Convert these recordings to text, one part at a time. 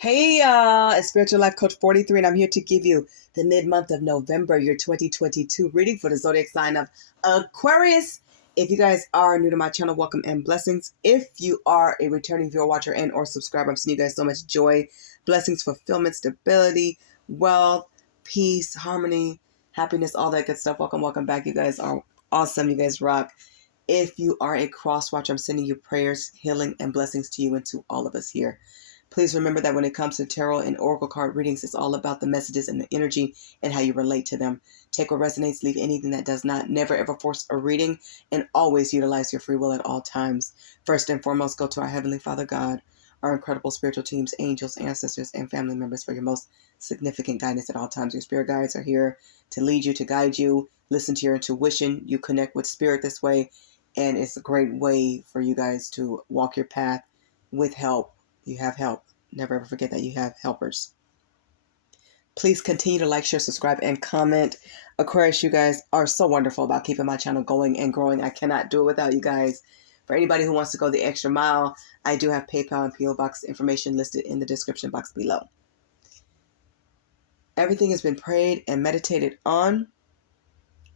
Hey, it's Spiritual Life Coach 43, and I'm here to give you the mid-month of November, your 2022 reading for the zodiac sign of Aquarius. If you guys are new to my channel, welcome and blessings. If you are a returning viewer, watcher, and or subscriber, I'm sending you guys so much joy, blessings, fulfillment, stability, wealth, peace, harmony, happiness, all that good stuff. Welcome back. You guys are awesome. You guys rock. If you are a cross watcher, I'm sending you prayers, healing, and blessings to you and to all of us here. Please remember that when it comes to tarot and oracle card readings, it's all about the messages and the energy and how you relate to them. Take what resonates, leave anything that does not. Never ever force a reading, and always utilize your free will at all times. First and foremost, go to our Heavenly Father God, our incredible spiritual teams, angels, ancestors, and family members for your most significant guidance at all times. Your spirit guides are here to lead you, to guide you. Listen to your intuition. You connect with spirit this way, and it's a great way for you guys to walk your path with help. You have help. Never ever forget that you have helpers. Please continue to like, share, subscribe, and comment. Aquarius, you guys are so wonderful about keeping my channel going and growing. I cannot do it without you guys. For anybody who wants to go the extra mile, I do have PayPal and PO Box information listed in the description box below. Everything has been prayed and meditated on.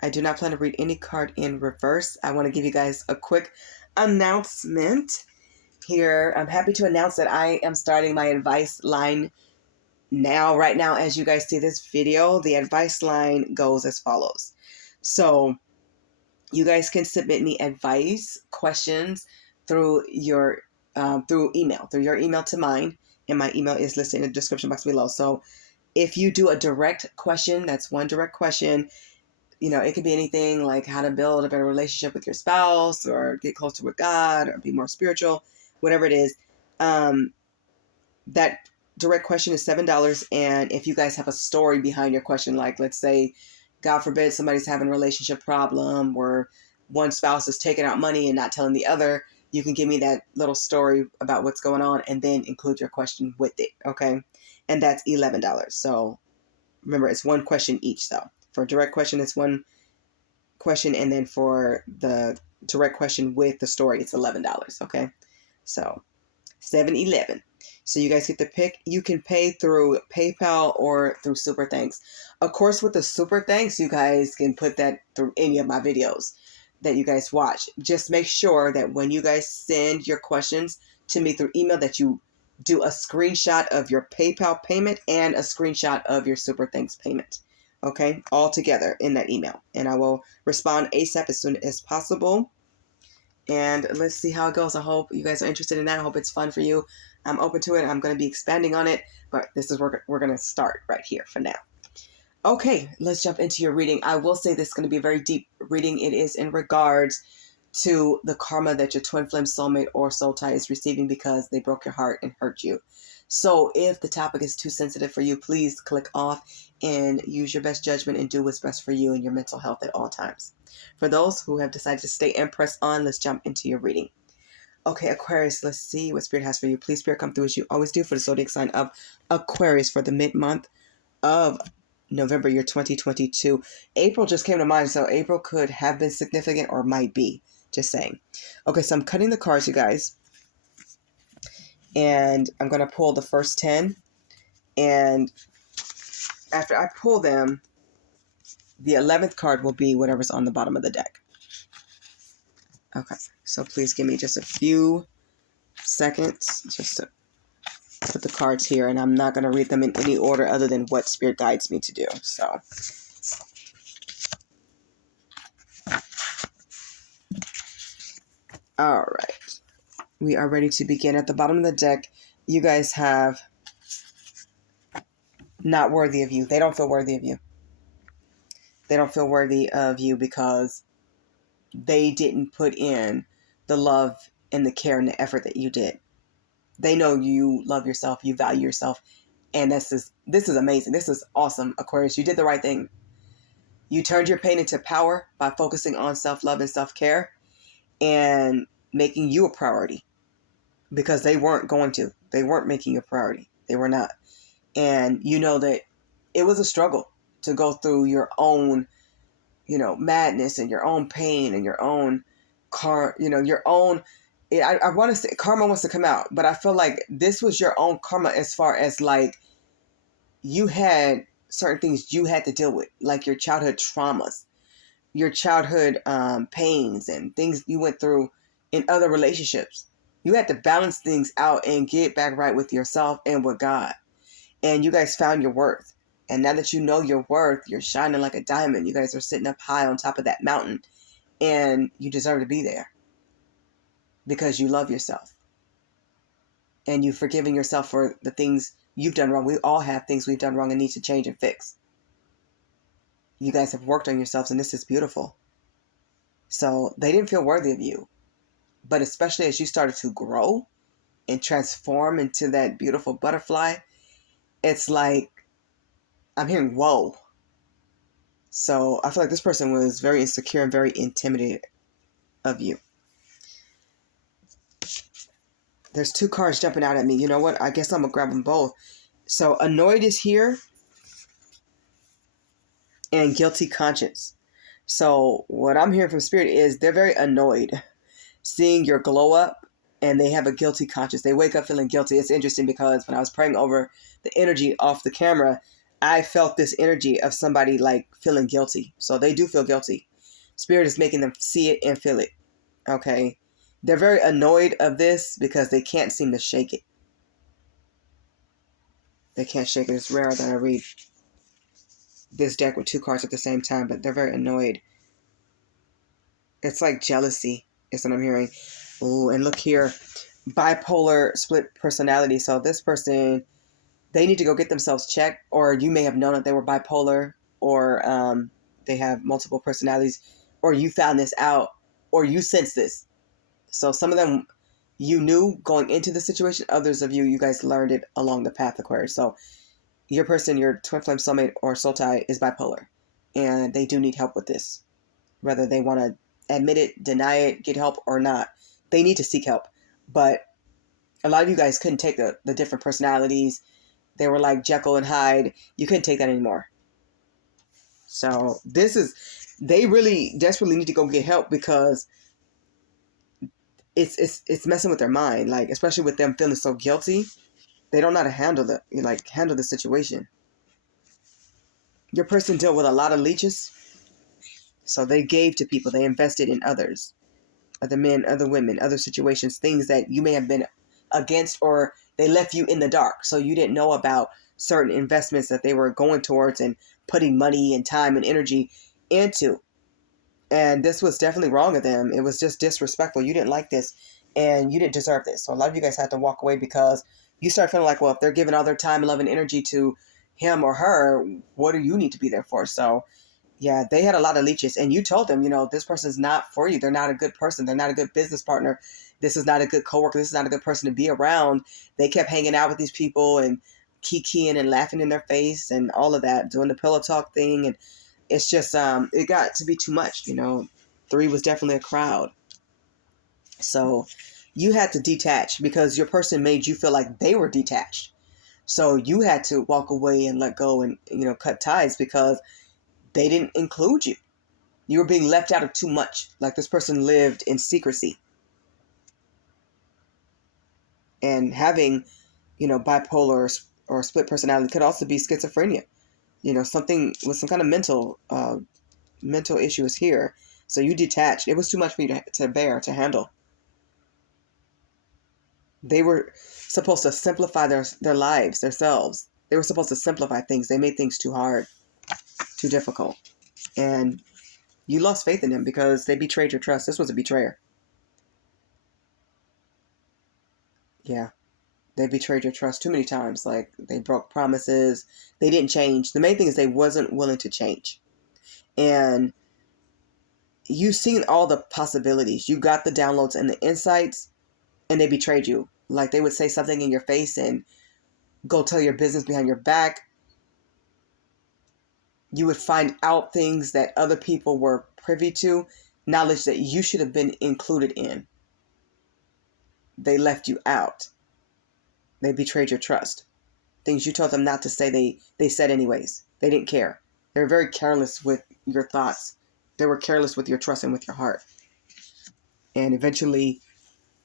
I do not plan to read any card in reverse. I want to give you guys a quick announcement. Here, I'm happy to announce that I am starting my advice line right now, as you guys see this video. The advice line goes as follows. So you guys can submit me advice questions through your through your email to mine, and my email is listed in the description box below. So if you do a direct question, that's one direct question. It could be anything like how to build a better relationship with your spouse, or get closer with God, or be more spiritual, whatever it is. That direct question is $7. And if you guys have a story behind your question, like let's say, God forbid, somebody's having a relationship problem where one spouse is taking out money and not telling the other, you can give me that little story about what's going on and then include your question with it. Okay. And that's $11. So remember, it's one question each though. For a direct question, it's one question. And then for the direct question with the story, it's $11. Okay. So 7-11. So you guys get to pick. You can pay through PayPal or through Super Thanks. Of course, with the Super Thanks, you guys can put that through any of my videos that you guys watch. Just make sure that when you guys send your questions to me through email, that you do a screenshot of your PayPal payment and a screenshot of your Super Thanks payment. Okay, all together in that email. And I will respond ASAP as soon as possible. And let's see how it goes. I hope you guys are interested in that. I hope it's fun for you. I'm open to it. I'm going to be expanding on it, but this is where we're going to start right here for now. Okay, let's jump into your reading. I will say this is going to be a very deep reading. It is in regards to the karma that your twin flame soulmate or soul tie is receiving because they broke your heart and hurt you. So if the topic is too sensitive for you, please click off and use your best judgment and do what's best for you and your mental health at all times. For those who have decided to stay and press on, let's jump into your reading. Okay, Aquarius, let's see what Spirit has for you. Please, Spirit, come through as you always do for the zodiac sign of Aquarius for the mid-month of November, year 2022. April just came to mind, so April could have been significant or might be. Just saying. Okay, so I'm cutting the cards, you guys. And I'm going to pull the first 10. And after I pull them, the 11th card will be whatever's on the bottom of the deck. Okay, so please give me just a few seconds just to put the cards here. And I'm not going to read them in any order other than what Spirit guides me to do. So, all right. We are ready to begin. At the bottom of the deck, you guys have not worthy of you. They don't feel worthy of you. They don't feel worthy of you because they didn't put in the love and the care and the effort that you did. They know you love yourself, you value yourself, and this is amazing. This is awesome, Aquarius. You did the right thing. You turned your pain into power by focusing on self-love and self-care and making you a priority, because they weren't going to. They weren't making you a priority. They were not. And you know that it was a struggle to go through your own, madness and your own pain and your own your own I want to say karma wants to come out, but I feel like this was your own karma as far as like you had certain things you had to deal with, like your childhood traumas, your childhood pains and things you went through in other relationships. You had to balance things out and get back right with yourself and with God. And you guys found your worth. And now that you know your worth, you're shining like a diamond. You guys are sitting up high on top of that mountain. And you deserve to be there because you love yourself. And you've forgiven yourself for the things you've done wrong. We all have things we've done wrong and need to change and fix. You guys have worked on yourselves, and this is beautiful. So they didn't feel worthy of you. But especially as you started to grow and transform into that beautiful butterfly, it's like, I'm hearing, whoa. So I feel like this person was very insecure and very intimidated of you. There's 2 cards jumping out at me. You know what? I guess I'm going to grab them both. So annoyed is here. And guilty conscience. So what I'm hearing from Spirit is they're very annoyed seeing your glow up, and they have a guilty conscience. They wake up feeling guilty. It's interesting because when I was praying over the energy off the camera, I felt this energy of somebody like feeling guilty. So they do feel guilty. Spirit is making them see it and feel it. Okay. They're very annoyed of this because they can't seem to shake it. They can't shake it. It's rare that I read this deck with 2 cards at the same time, but they're very annoyed. It's like jealousy is what I'm hearing. Oh, and look here. Bipolar split personality. So this person, they need to go get themselves checked, or you may have known that they were bipolar, or they have multiple personalities, or you found this out, or you sensed this. So some of them you knew going into the situation. Others of you, you guys learned it along the path, Aquarius. So your person, your twin flame soulmate or soul tie is bipolar, and they do need help with this. Whether they want to admit it, deny it, get help or not, they need to seek help. But a lot of you guys couldn't take the different personalities. They were like Jekyll and Hyde. You couldn't take that anymore. So they really desperately need to go get help because it's messing with their mind. Like, especially with them feeling so guilty, they don't know how to handle the situation. Your person dealt with a lot of leeches. So they gave to people. They invested in others. Other men, other women, other situations, things that you may have been against, or they left you in the dark. So you didn't know about certain investments that they were going towards and putting money and time and energy into. And this was definitely wrong of them. It was just disrespectful. You didn't like this and you didn't deserve this. So a lot of you guys had to walk away because you start feeling like, well, if they're giving all their time, love, and energy to him or her, what do you need to be there for? So yeah, they had a lot of leeches, and you told them, this person's not for you. They're not a good person. They're not a good business partner. This is not a good coworker. This is not a good person to be around. They kept hanging out with these people and kikiing and laughing in their face and all of that, doing the pillow talk thing. And it's just, it got to be too much, 3 was definitely a crowd. So you had to detach because your person made you feel like they were detached. So you had to walk away and let go and, cut ties because they didn't include you. You were being left out of too much. Like this person lived in secrecy. And having, bipolar or split personality could also be schizophrenia. Something with some kind of mental issue is here. So you detached. It was too much for you to bear, to handle. They were supposed to simplify their lives, themselves. They were supposed to simplify things. They made things too hard, too difficult. And you lost faith in them because they betrayed your trust. This was a betrayer. Yeah. They betrayed your trust too many times. Like, they broke promises. They didn't change. The main thing is they wasn't willing to change. And you've seen all the possibilities. You got the downloads and the insights, and they betrayed you. Like, they would say something in your face and go tell your business behind your back. You would find out things that other people were privy to, knowledge that you should have been included in. They left you out. They betrayed your trust. Things you told them not to say, they said anyways. They didn't care. They were very careless with your thoughts. They were careless with your trust and with your heart. And eventually,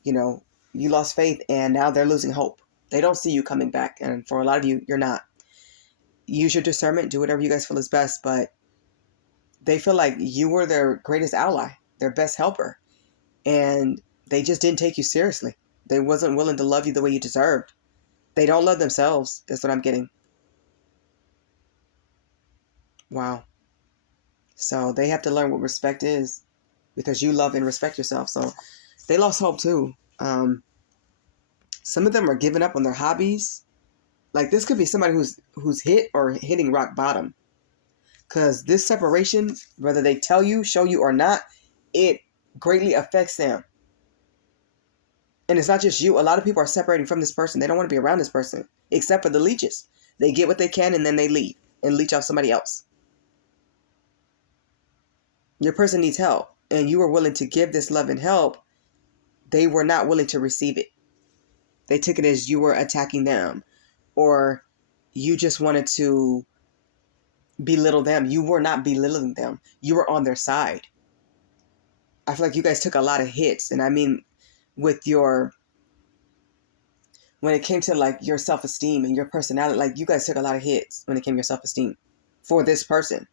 You know, you lost faith and now they're losing hope. They don't see you coming back. And for a lot of you, you're not. Use your discernment, do whatever you guys feel is best, but they feel like you were their greatest ally, their best helper. And they just didn't take you seriously. They wasn't willing to love you the way you deserved. They don't love themselves, is what I'm getting. Wow. So they have to learn what respect is because you love and respect yourself. So they lost hope too. Some of them are giving up on their hobbies. Like this could be somebody who's hit or hitting rock bottom. Because this separation, whether they tell you, show you or not, it greatly affects them. And it's not just you. A lot of people are separating from this person. They don't want to be around this person, except for the leeches. They get what they can and then they leave and leech off somebody else. Your person needs help and you were willing to give this love and help. They were not willing to receive it. They took it as you were attacking them or you just wanted to belittle them. You were not belittling them. You were on their side. I feel like you guys took a lot of hits. And I mean, with when it came to like your self-esteem and your personality, like you guys took a lot of hits when it came to your self-esteem for this person.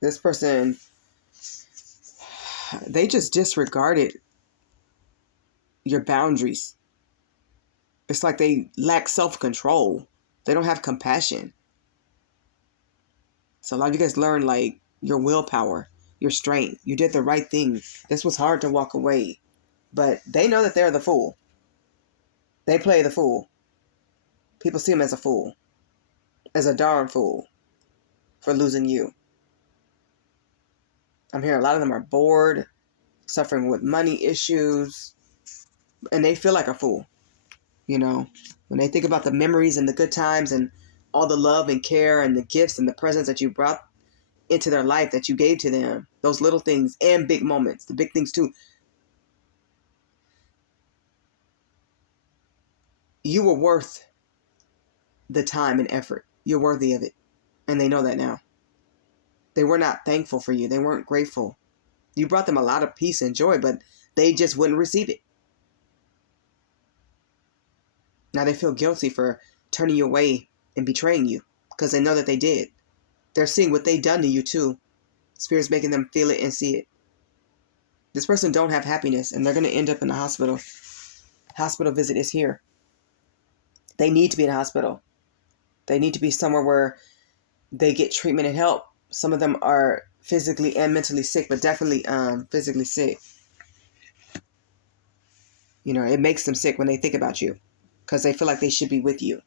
This person, they just disregarded your boundaries. It's like they lack self-control. They don't have compassion. So a lot of you guys learn like your willpower, your strength. You did the right thing. This was hard to walk away. But they know that they're the fool. They play the fool. People see them as a fool. As a darn fool. For losing you. I'm hearing a lot of them are bored. Suffering with money issues. And they feel like a fool. You know. When they think about the memories and the good times. And all the love and care. And the gifts and the presents that you brought into their life. That you gave to them. Those little things. And big moments. The big things too. You were worth the time and effort. You're worthy of it. And they know that now. They were not thankful for you. They weren't grateful. You brought them a lot of peace and joy, but they just wouldn't receive it. Now they feel guilty for turning you away and betraying you because they know that they did. They're seeing what they've done to you too. Spirit's making them feel it and see it. This person don't have happiness and they're going to end up in the hospital. Hospital visit is here. They need to be in a hospital. They need to be somewhere where they get treatment and help. Some of them are physically and mentally sick, but definitely physically sick. You know, it makes them sick when they think about you because they feel like they should be with you.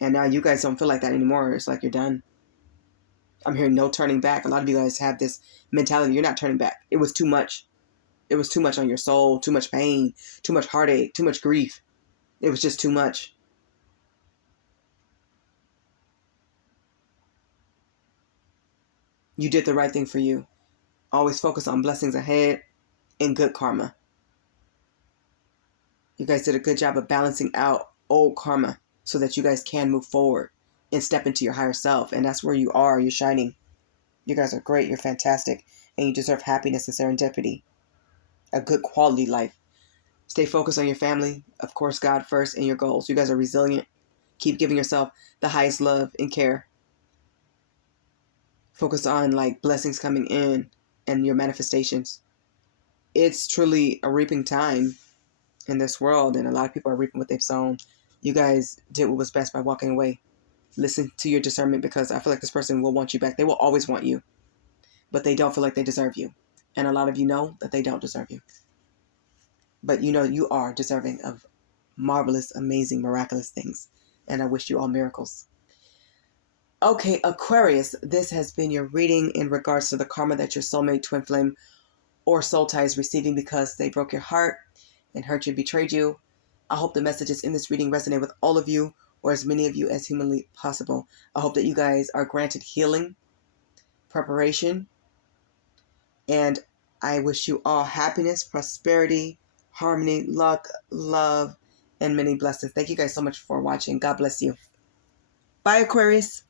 And now you guys don't feel like that anymore. It's like you're done. I'm hearing no turning back. A lot of you guys have this mentality. You're not turning back. It was too much. It was too much on your soul, too much pain, too much heartache, too much grief. It was just too much. You did the right thing for you. Always focus on blessings ahead and good karma. You guys did a good job of balancing out old karma so that you guys can move forward and step into your higher self. And that's where you are. You're shining. You guys are great. You're fantastic. And you deserve happiness and serendipity. A good quality life. Stay focused on your family. Of course, God first and your goals. You guys are resilient. Keep giving yourself the highest love and care. Focus on like blessings coming in and your manifestations. It's truly a reaping time in this world, and a lot of people are reaping what they've sown. You guys did what was best by walking away. Listen to your discernment because I feel like this person will want you back. They will always want you, but they don't feel like they deserve you. And a lot of you know that they don't deserve you. But you know you are deserving of marvelous, amazing, miraculous things. And I wish you all miracles. Okay, Aquarius, this has been your reading in regards to the karma that your soulmate, twin flame, or soul tie is receiving because they broke your heart and hurt you, betrayed you. I hope the messages in this reading resonate with all of you, or as many of you as humanly possible. I hope that you guys are granted healing, preparation, and I wish you all happiness, prosperity, harmony, luck, love, and many blessings. Thank you guys so much for watching. God bless you. Bye, Aquarius.